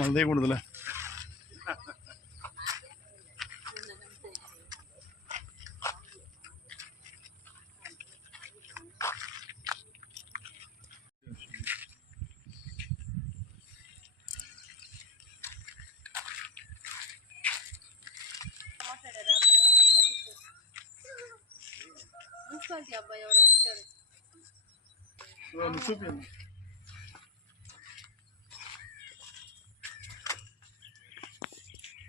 మళ్ళీ కూడదులే. అబ్బాయి ఎవరో వచ్చారు. చూపించండి.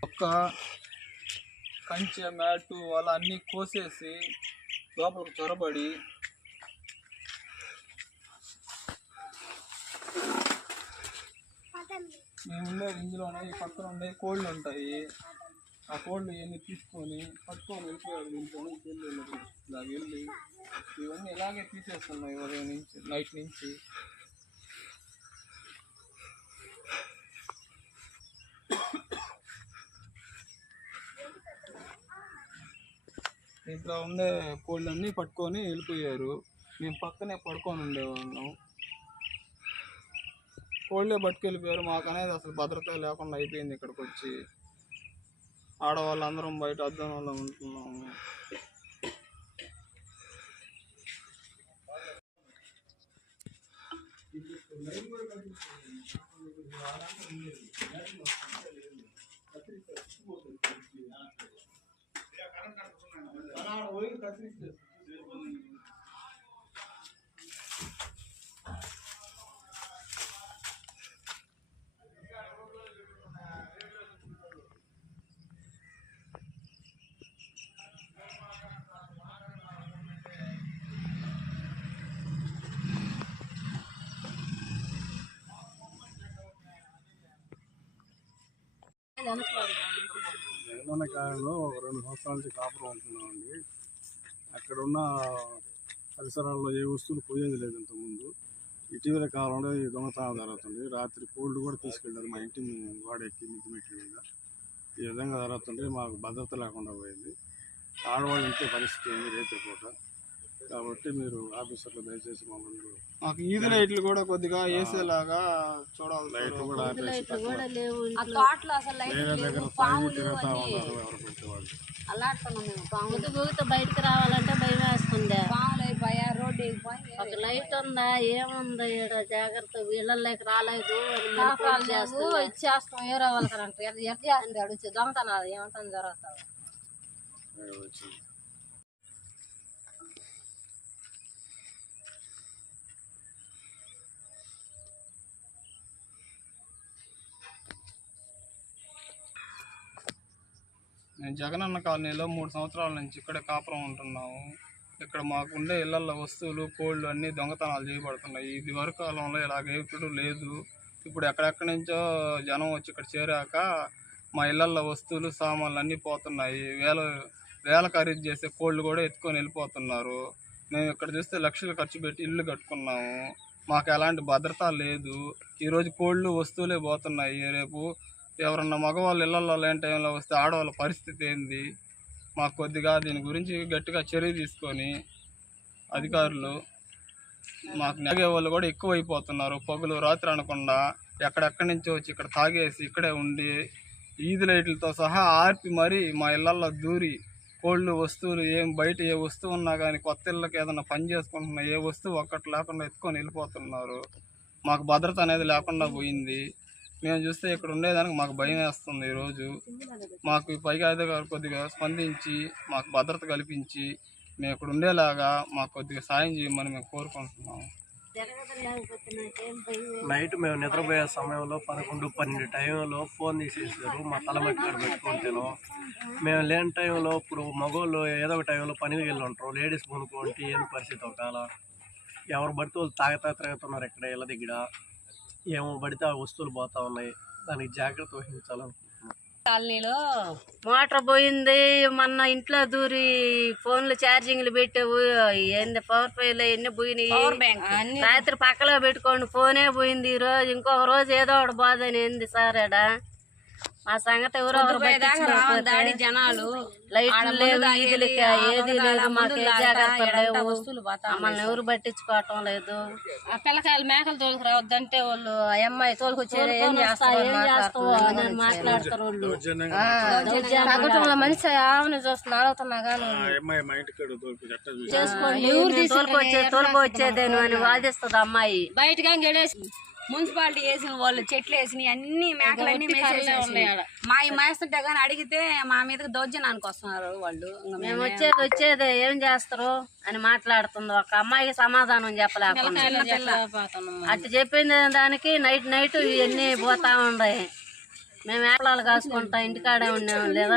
ఒక్క కంచె మ్యాటు వాళ్ళ అన్నీ కోసేసి లోపలికి చొరబడి మేము ఉండేది ఇందులోనే. ఈ పక్కన ఉండే కోళ్ళు ఉంటాయి. ఆ కోళ్ళు ఇవన్నీ తీసుకొని పట్టుకొని వెళ్ళిపోయాడు. దీంట్లో నుంచి వెళ్ళి ఇలా వెళ్ళి ఇవన్నీ ఇలాగే తీసేస్తున్నాయి ఉదయం నుంచి నైట్ నుంచి. ఇంట్లో ఉండే కోళ్ళన్నీ పట్టుకొని వెళ్ళిపోయారు. మేము పక్కనే పడుకొని ఉండేవాళ్ళం. కోళ్ళే పట్టుకెళ్ళిపోయారు. మాకు అనేది అసలు భద్రత లేకుండా అయిపోయింది. ఇక్కడికి వచ్చి ఆడవాళ్ళందరం బయట అద్దం వల్ల ఉంటున్నాము. జగనన్న కాలంలో 2 సంవత్సరాల నుంచి కాపురం ఉంటున్నామండి. అక్కడ ఉన్న పరిసరాల్లో ఏ వస్తువులు పోయేది లేదు ఇంతకుముందు. ఇటీవల కాలంలో ఈ దొంగతనం జరుగుతుంది. రాత్రి కోళ్ళు కూడా తీసుకెళ్ళారు మా ఇంటి వాడెక్కి మిద్ది మెట్ల మీద. ఈ విధంగా జరుగుతుంటే మాకు భద్రత లేకుండా పోయింది. ఆడవాళ్ళు ఇంటే పరిస్థితి ఏంది రేతే పూట. కాబట్టి మీరు ఆఫీసర్లు దయచేసి మమ్మల్ని మాకు ఈది లైట్లు కూడా కొద్దిగా వేసేలాగా చూడాలి. లైట్లు కూడా ఆపేసి వేరే దగ్గర తాగి తిరుగుతా ఉన్నారు ఎవరు పెట్టేవాళ్ళు. అలాడుతున్నాం మేము. పొద్దుగుతో బయటకు రావాలంటే భయం వేస్తుంది. రోడ్డు ఒక లైట్ ఉందా ఏముందా ఇక్కడ జాగ్రత్త వీళ్ళకి రాలేదు ఇచ్చేస్తాం. వేరే వాళ్ళకి అంటే ఎట్ చేస్తుంది అడుగు దొంగతనాలు ఏమంతా జరుగుతుంది. నేను జగనన్న కాలనీలో 3 సంవత్సరాల నుంచి ఇక్కడే కాపురం ఉంటున్నాము. ఇక్కడ మాకు ఉండే ఇళ్లల్లో వస్తువులు కోళ్ళు అన్నీ దొంగతనాలు చేయబడుతున్నాయి. ఇది వరకు కాలంలో ఇలాగే ఎప్పుడు లేదు. ఇప్పుడు ఎక్కడెక్కడి నుంచో జనం వచ్చి ఇక్కడ చేరాక మా ఇళ్లల్లో వస్తువులు సామాన్లు అన్నీ పోతున్నాయి. వేల ఖరీదు చేసే కోళ్ళు కూడా ఎత్తుకొని వెళ్ళిపోతున్నారు. మేము ఇక్కడ చూస్తే లక్షలు ఖర్చు పెట్టి ఇల్లు కట్టుకున్నాము. మాకు ఎలాంటి భద్రత లేదు. ఈరోజు కోళ్ళు వస్తువులే పోతున్నాయి. రేపు ఎవరన్నా మగవాళ్ళు ఇళ్లలో లేని టైంలో వస్తే ఆడవాళ్ళ పరిస్థితి ఏంది? మాకు కొద్దిగా దీని గురించి గట్టిగా చర్య తీసుకొని అధికారులు మాకు నెగే వాళ్ళు కూడా ఎక్కువైపోతున్నారు. పగులు రాత్రి అనకుండా ఎక్కడెక్కడి నుంచో వచ్చి ఇక్కడ తాగేసి ఇక్కడే ఉండి ఈది లైట్లతో సహా ఆర్పి మరీ మా ఇళ్లల్లో దూరి కోళ్ళు వస్తువులు బయట ఏ వస్తువు ఉన్నా కానీ కొత్త ఇళ్ళకి ఏదైనా పని చేసుకుంటున్నా ఏ వస్తువు ఒక్కటి లేకుండా ఎత్తుకొని వెళ్ళిపోతున్నారు. మాకు భద్రత అనేది లేకుండా పోయింది. మేము చూస్తే ఇక్కడ ఉండేదానికి మాకు భయం వేస్తుంది. ఈరోజు మాకు పైగా అధికారులు కొద్దిగా స్పందించి మాకు భద్రత కల్పించి మేము ఇక్కడ ఉండేలాగా మాకు కొద్దిగా సాయం చేయమని మేము కోరుకుంటున్నాము. నైట్ మేము నిద్రపోయే సమయంలో 11-12 టైంలో ఫోన్ తీసేసారు. మా తలమట్టి కాడ పెట్టుకుంటాను. మేము లేని టైంలో ఇప్పుడు మగవాళ్ళు ఏదో ఒక టైంలో పనికి వెళ్ళి ఉంటారు. లేడీస్ కొనుక్కుంటే ఏం పరిస్థితి ఒకవేళ ఎవరు పడితే వాళ్ళు తాగుతా తిరుగుతున్నారు. ఇక్కడ ఇళ్ళ దగ్గర ఏమో పడితే ఆ వస్తువులు పోతా ఉన్నాయి. దానికి జాగ్రత్త వహించాలనుకుంటున్నాం. కాలనీలో మోటార్ పోయింది. మొన్న ఇంట్లో దూరి ఫోన్లు ఛార్జింగ్లు పెట్టావు. ఏంది పవర్ ఫైల్ ఎన్ని పోయినాయి. రాత్రి పక్కలో పెట్టుకోండి ఫోనే పోయింది. ఈ రోజు ఇంకొక రోజు ఏదో ఒకటి బాధని ఏంది సార్. ఆ సంగతి ఎవరో ఒకరు పట్టించుకోకపోతే జనాలు లైట్లు లేవు, వీధులకి ఏది లేదు, మాకు ఏ జాగ్రత్తలు లేవు, మమ్మల్ని ఎవరు పట్టించుకోవటం లేదు. ఆ పిల్లకాయలు మేకలు తోలుకు రావద్దంటే వాళ్ళు ఆ అమ్మాయి తోలుకొచ్చేది ఏం ఏం చేస్తారు చేస్తావు అని మాట్లాడతారు వాళ్ళు. కుటుంబంలో మనిషి ఆమెను చూస్తున్నా అడుగుతున్నా కానీ అమ్మాయి మా ఇంటికాడ దొరికి చట్ట చూసి చేసుకోండి తోలుకొచ్చేదేను అని వాదిస్తుంది అమ్మాయి. బయటగా గెడేసి మున్సిపాలిటీ వేసిన వాళ్ళు చెట్లు వేసిన అన్ని మేకలన్నీ మేసేసి మా మేస్తుంటే కానీ అడిగితే మా మీదకి దౌర్జన్యానికి వస్తున్నారు వాళ్ళు. మేము వచ్చేదే ఏం చేస్తారు అని మాట్లాడుతుంది. ఒక అమ్మాయికి సమాధానం చెప్పలేకుండా అటు చెప్పిన దానికి నైట్ ఇవన్నీ పోతా ఉన్నాయి. మేము ఏపలాలు కాసుకుంటాం, ఇంటికాడే ఉన్నాము. లేదా